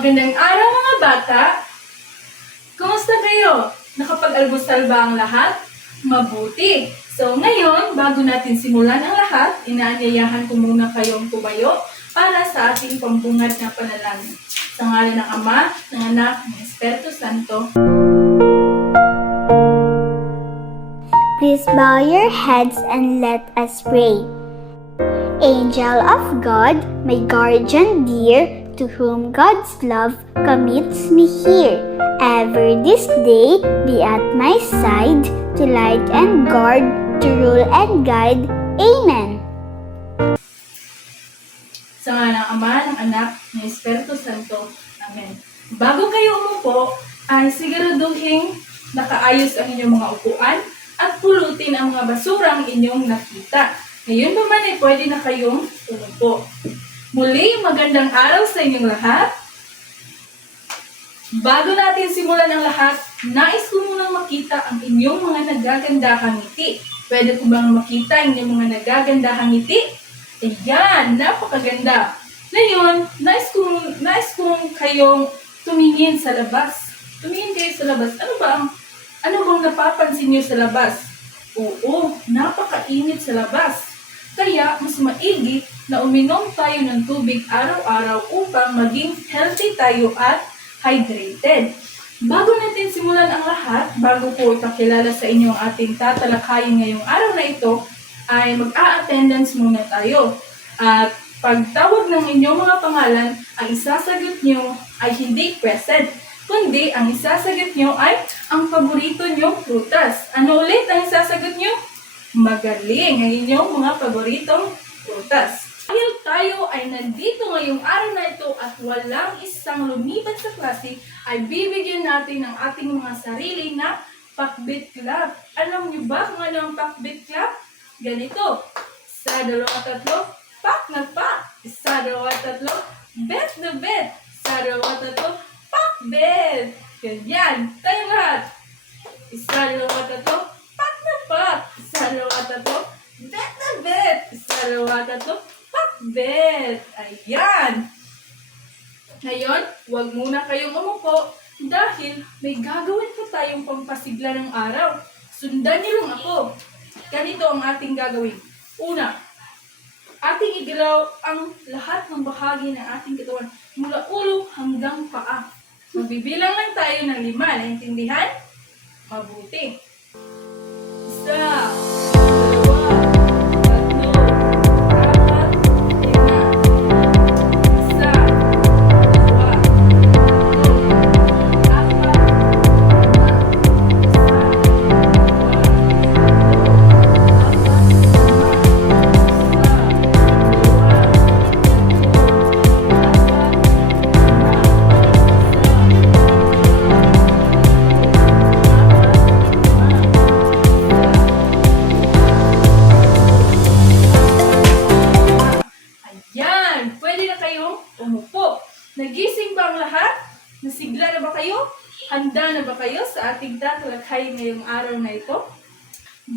Magandang araw mga bata! Kumusta kayo? Nakapag-almusal ba ang lahat? Mabuti! So ngayon, bago natin simulan ang lahat, inaanyayahan ko muna kayong tumayo para sa ating pambungad na panalangin. Sa ngalan ng Ama, ng Anak, ng Espiritu Santo. Please bow your heads and let us pray. Angel of God, my guardian dear, to whom God's love commits me here, ever this day be at my side, to light and guard, to rule and guide. Amen. Sa ngalan ng Ama, ng Anak, ng Espiritu Santo. Amen. Bago kayo umupo, ay siguraduhin nakaayos ang inyong mga upuan at pulutin ang mga basurang inyong nakita. Ngayon pa man ay pwede na kayong umupo. Muli, magandang araw sa inyong lahat. Bago natin simulan ang lahat, nais ko munang makita ang inyong mga nagagandahang ngiti. Pwede ko bang makita ang inyong mga nagagandahang ngiti? Ayan, napakaganda. Ngayon, nais kong kayong tumingin sa labas. Tumingin kayo sa labas. Ano bang napapansin niyo sa labas? Oo, napakainit sa labas. Kaya, mas maigi na uminom tayo ng tubig araw-araw upang maging healthy tayo at hydrated. Bago natin simulan ang lahat, bago ko ipakilala sa inyo ang ating tatalakayin ngayong araw na ito, ay mag-a-attendance muna tayo. At pagtawag ng inyong mga pangalan, ang isasagot nyo ay hindi present, kundi ang isasagot nyo ay ang paborito nyong prutas. Ano ulit ang isasagot nyo? Magaling ang inyong mga paboritong prutas. Dahil tayo ay nandito ngayong araw na ito at walang isang lumipat sa klase, ay bibigyan natin ng ating mga sarili na pakbit club. Alam niyo ba kung ano ang pakbit club? Ganito. Isa, dalawa, tatlo, pak na pak. Isa, dalawa, tatlo, bet na bet. Isa, dalawa, tatlo, pakbet. Ganyan. Tayo lahat. Isa, dalawa, tatlo, pak na pak. Isa, dalawa, tatlo, bet na bet. Isa, dalawa, tatlo, pakbet. Ayan. Ngayon, huwag muna kayong umupo dahil may gagawin po tayong pampasigla ng araw. Sundan niyo lang ako. Ganito ang ating gagawin. Una, ating igalaw ang lahat ng bahagi ng ating katawan mula ulo hanggang paa. Magbibilang lang tayo ng 5. Naintindihan? Mabuti. Isa, dalawa, tatlo, apat, lima. Isa, dalawa, tatlo, apat, lima. Ayan, pwede na kayong umupo. Nagising ba ang lahat? Nasigla na ba kayo? Handa na ba kayo sa ating tatalakayin ngayong araw na ito?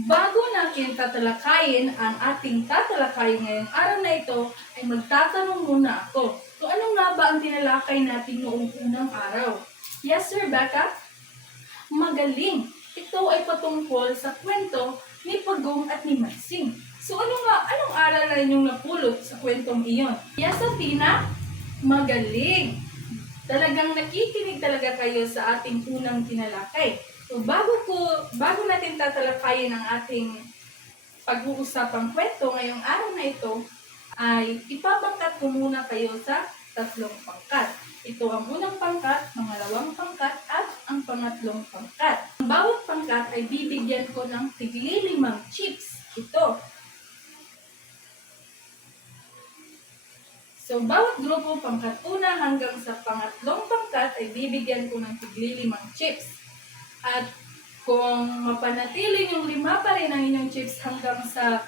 Bago natin tatalakayin ang ating tatalakayin ngayong araw na ito, ay magtatanong muna ako. Kung ano nga ba ang tinalakay natin noong unang araw? Yes, Sir Becca? Magaling! Ito ay patungkol sa kwento ni Pagong at ni Matsing. So anong aral na inyong napulot sa kwentong iyon? Yes, Athena? Magaling! Talagang nakikinig talaga kayo sa ating unang tinalakay. So bago natin tatalakayin ang ating pag-uusapang kwento ngayong araw na ito, ay ipapangkat ko muna kayo sa 3 pangkat. Ito ang unang pangkat, pangalawang pangkat, at ang pangatlong pangkat. Ang bawat pangkat ay bibigyan ko ng tigli 5 chips. Ito. So, bawat grupo, pangkat una hanggang sa pangatlong pangkat, ay bibigyan ko ng tigli 5 chips. At kung mapanatili yung 5 pa rin ang inyong chips hanggang sa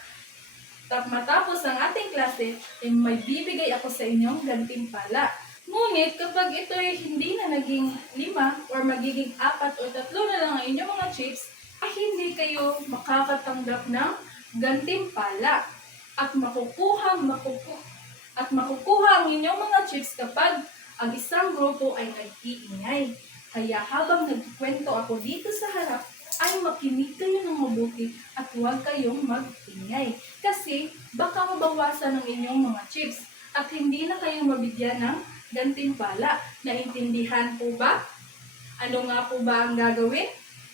matapos ang ating klase, ay may bibigay ako sa inyong gantimpala. Ngunit kapag ito ay hindi na naging 5 or magiging 4 o 3 na lang ang inyong mga chips, ay hindi kayo makakatanggap ng gantimpala. At makukuha ang inyong mga chips kapag Ang isang grupo ay nag-iingay. Kaya habang nagkwento ako dito sa harap, ay makinig kayo ng mabuti at huwag kayong mag-ingay. Kasi baka mabawasan ng inyong mga chips at hindi na kayo mabigyan ng gantimpala. Naintindihan po ba? Ano nga po ba ang gagawin?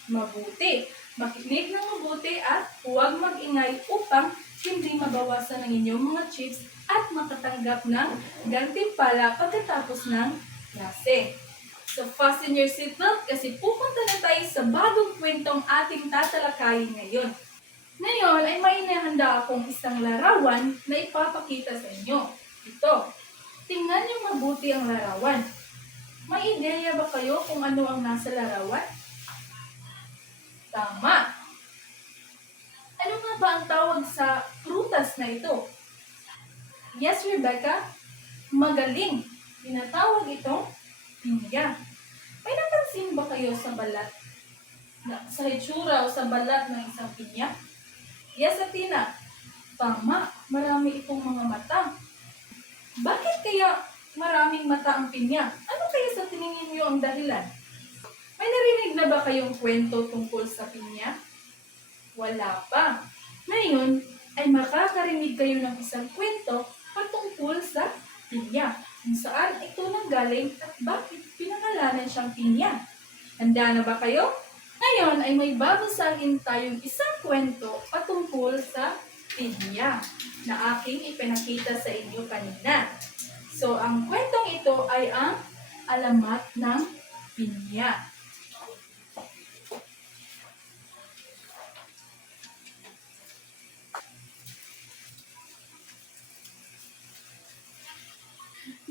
Mabuti. Makinig ng mabuti at huwag mag-ingay upang hindi mabawasan ng inyong mga chips at makatanggap ng gantimpala pagkatapos ng klase. So fasten your seatbelt kasi pupunta na tayo sa bagong kwentong ating tatalakayin ngayon. Ngayon ay may inihanda akong isang larawan na ipapakita sa inyo. Ito, tingnan niyo mabuti ang larawan. May ideya ba kayo kung ano ang nasa larawan? Tama! Ano nga ba ang tawag sa prutas na ito? Yes, Rebecca? Magaling! Tinatawag itong pinya. May napansin ba kayo sa balat? Sa hitsura o sa balat ng isang pinya? Yes, Athena. Tama, marami itong mga mata. Bakit kaya maraming mata ang pinya? Ano kaya sa tingin niyo ang dahilan? May narinig na ba kayong kwento tungkol sa pinya? Wala pa. Ngayon ay makakarinig kayo ng isang kwento patungkol sa pinya. Kung saan ito nanggaling at bakit pinangalanan siyang pinya. Handa na ba kayo? Ngayon ay may babasahin tayong isang kwento patungkol sa pinya na aking ipinakita sa inyo kanina. So, ang kwentong ito ay ang alamat ng pinya.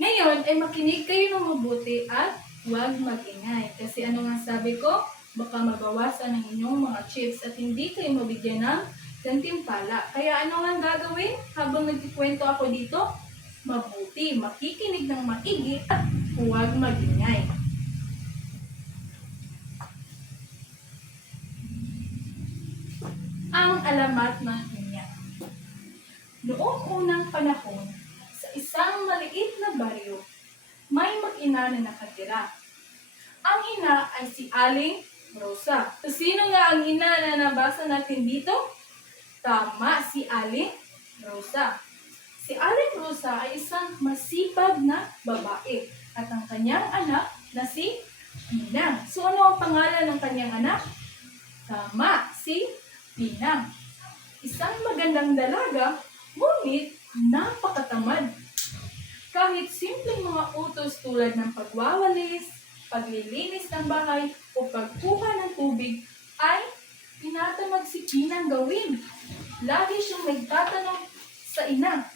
Ngayon ay makinig kayo ng mabuti at huwag mag-ingay. Kasi ano nga sabi ko, baka mabawasan ang inyong mga chips at hindi kayo mabigyan ng gantimpala. Kaya ano nga gagawin habang nagkikwento ako dito? Mabuti, makikinig ng maigi at huwag mag-ingay. Ang alamat ng pinya. Noong unang panahon, sa isang maliit na baryo, may mag-ina na nakatira. Ang ina ay si Aling Rosa. So, sino nga ang ina na nabasa natin dito? Tama, si Aling Rosa. Si Aling Rosa ay isang masipag na babae at ang kanyang anak na si Pinang. So, ano ang pangalan ng kanyang anak? Tama, si Pinang. Isang magandang dalaga, ngunit napakatamad. Kahit simpleng mga utos tulad ng pagwawalis, paglilinis ng bahay o pagkuha ng tubig ay tinatamad si Pinang gawin. Lagi siyang nagtatanong sa ina,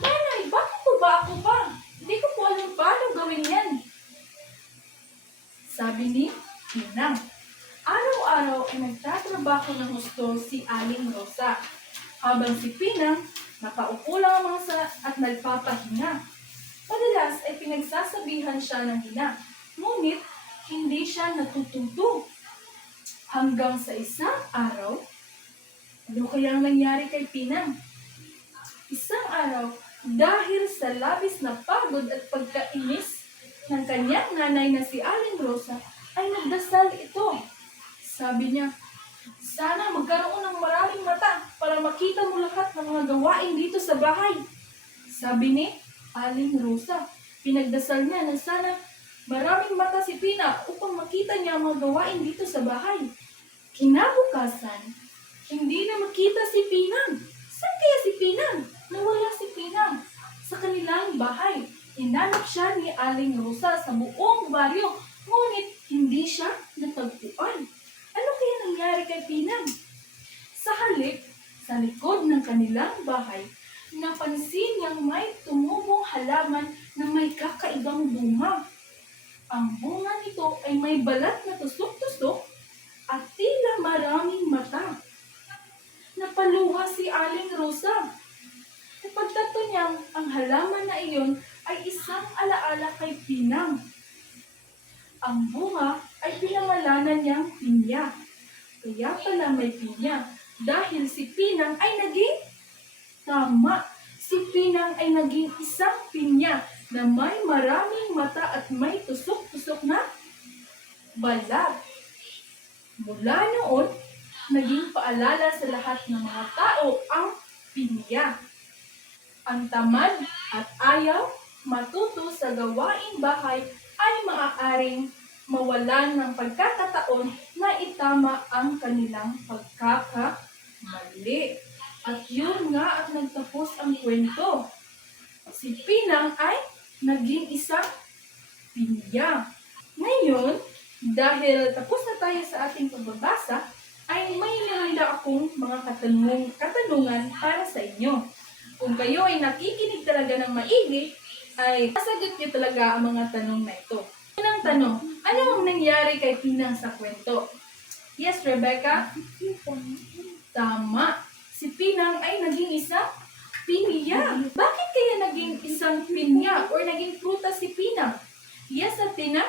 "Nanay, bakit po ba ako pa? Hindi ko po alam paano gawin yan." Sabi ni Pinang, araw-araw ay nagtatrabaho ng gusto si Aling Rosa. Habang si Pinang, nakaupo lang at nagpapahinga. Madalas ay pinagsasabihan siya ng ina, ngunit hindi siya natututo. Hanggang sa isang araw, ano kayang nangyari kay Pinang? Isang araw, dahil sa labis na pagod at pagkainis ng kanyang nanay na si Aling Rosa, ay nagdasal ito. Sabi niya, "Sana magkaroon ng maraming mata para makita mo lahat ng mga gawain dito sa bahay." Sabi ni Aling Rosa, pinagdasal niya na sana maraming mata si Pina upang makita niya ang mga gawain dito sa bahay. Kinabukasan, hindi na makita si Pinang. Saan kaya si Pinang? Nawala si Pinang sa kanilang bahay. Hinanap siya ni Aling Rosa sa buong baryo, ngunit hindi siya natagpuan. Ano kaya nangyari kay Pinang? Sa halip, sa likod ng kanilang bahay, napansin niyang may tumubong halaman na may kakaibang bunga. Ang bunga nito ay may balat na tusok-tusok at tila maraming mata. Napaluha si Aling Rosa. Napagtanto niyang ang halaman na iyon ay isang alaala kay Pinang. Ang bunga ay pinangalanan niyang pinya. Kaya pala may pinya dahil si Pinang ay naging tama. Si Pinang ay naging isang pinya na may maraming mata at may tusok-tusok na balat. Mula noon, naging paalala sa lahat ng mga tao ang pinya. Ang tamad at ayaw matuto sa gawaing bahay ay maaaring mawalan ng pagkakataon na itama ang kanilang pagkakamali. At yun nga at nagtapos ang kwento. Si Pinang ay naging isang pinya. Ngayon, dahil tapos na tayo sa ating pagbabasa, ay may nihanda akong mga katanungan para sa inyo. Kung kayo ay nakikinig talaga ng maigi, ay sasagot niyo talaga ang mga tanong na ito. Unang tanong, ano ang nangyari kay Pinang sa kwento? Yes, Rebecca? Tama. Si Pinang ay naging isang pinya. Bakit kaya naging isang pinya or naging prutas si Pinang? Yes, Athena?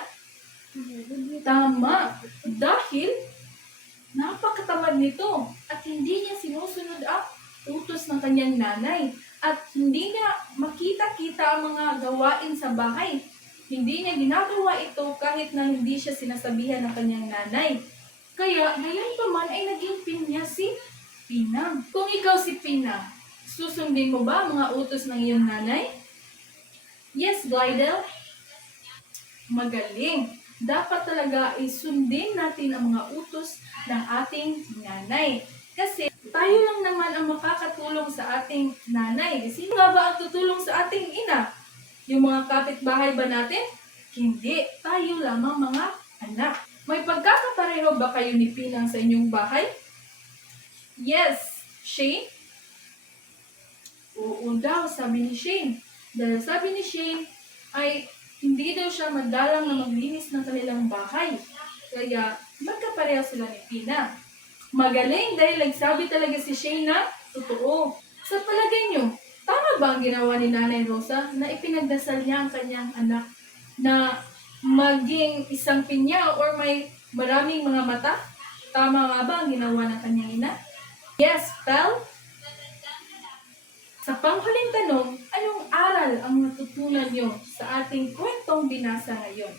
Tama. Dahil napakatamad nito at hindi niya sinusunod ang utos ng kanyang nanay at hindi niya makita-kita ang mga gawain sa bahay. Hindi niya ginagawa ito kahit na hindi siya sinasabihan ng kanyang nanay. Kaya gayon pa man ay naging pinya si Pinang. Kung ikaw si Pinang, susundin mo ba ang mga utos ng iyong nanay? Yes, Glidel? Magaling. Dapat talaga isundin natin ang mga utos ng ating nanay. Kasi tayo lang naman ang makakatulong sa ating nanay. Sino nga ba ang tutulong sa ating ina? Yung mga kapitbahay ba natin? Hindi. Tayo lamang mga anak. May pagkakapareho ba kayo ni Pinang sa inyong bahay? Yes. Shane? Oo daw, sabi ni Shane. Dahil sabi ni Shane ay hindi daw siya madalang na maglinis ng kanilang bahay. Kaya magkapareho sila ni Pina. Magaling dahil nagsabi talaga si Shane na totoo. Sa palagay niyo, tama ba ang ginawa ni Nanay Rosa na ipinagdasal niya ang kanyang anak na maging isang pinya or may maraming mga mata? Tama nga ba ang ginawa ng kanyang ina? Yes, Pel? Sa panghuling tanong, anong aral ang natutunan niyo sa ating kwentong binasa ngayon?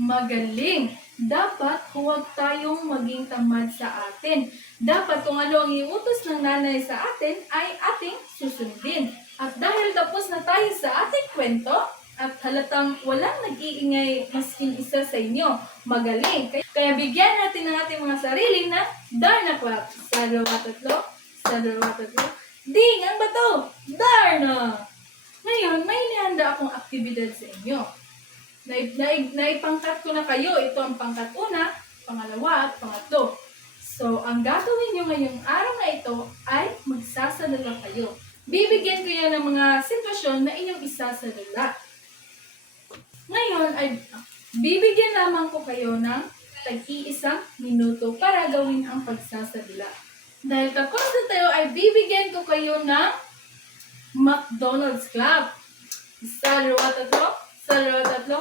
Magaling! Dapat huwag tayong maging tamad sa atin. Dapat kung ano ang iutos ng nanay sa atin ay ating susundin. At dahil tapos na tayo sa ating kwento, at halatang walang nag-iingay maskin isa sa inyo, magaling. Kaya bigyan natin ng ating mga sarili na Darna clap. Sa dalawa tatlo, sa dalawa tatlo. Ding! Ang bato! Darna! Ngayon, may inihanda akong aktibidad sa inyo. Naipangkat ko na kayo. Ito ang pangkat una, pangalawa, at pangatlo. So, ang gagawin nyo ngayong araw na ito ay magsasadala kayo. Bibigyan ko yan ng mga sitwasyon na inyong isasadala. Ngayon ay bibigyan lamang ko kayo ng tag-iisang minuto para gawin ang pagsasadala. Dahil tapos na tayo ay bibigyan ko kayo ng McDonald's clap. Isa, dalawa, tatlo. Isa, dalawa, tatlo.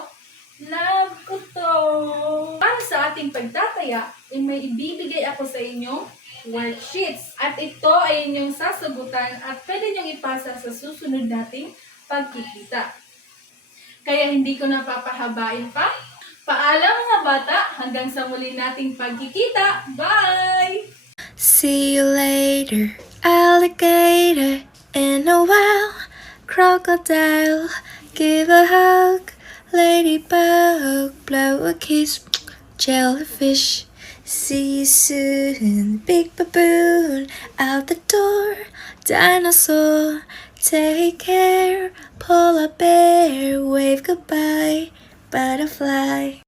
Love ko to! Para sa ating pagtataya, ay may ibibigay ako sa inyong worksheets. At ito ay inyong sasagutan at pwede nyong ipasa sa susunod nating pagkikita. Kaya hindi ko na papahabain pa. Paalam mga bata, hanggang sa muli nating pagkikita. Bye! See you later, alligator. In a while, crocodile. Give a hug, ladybug. Blow a kiss, jellyfish. See you soon, big baboon. Out the door, dinosaur. Take care, polar bear. Wave goodbye, butterfly.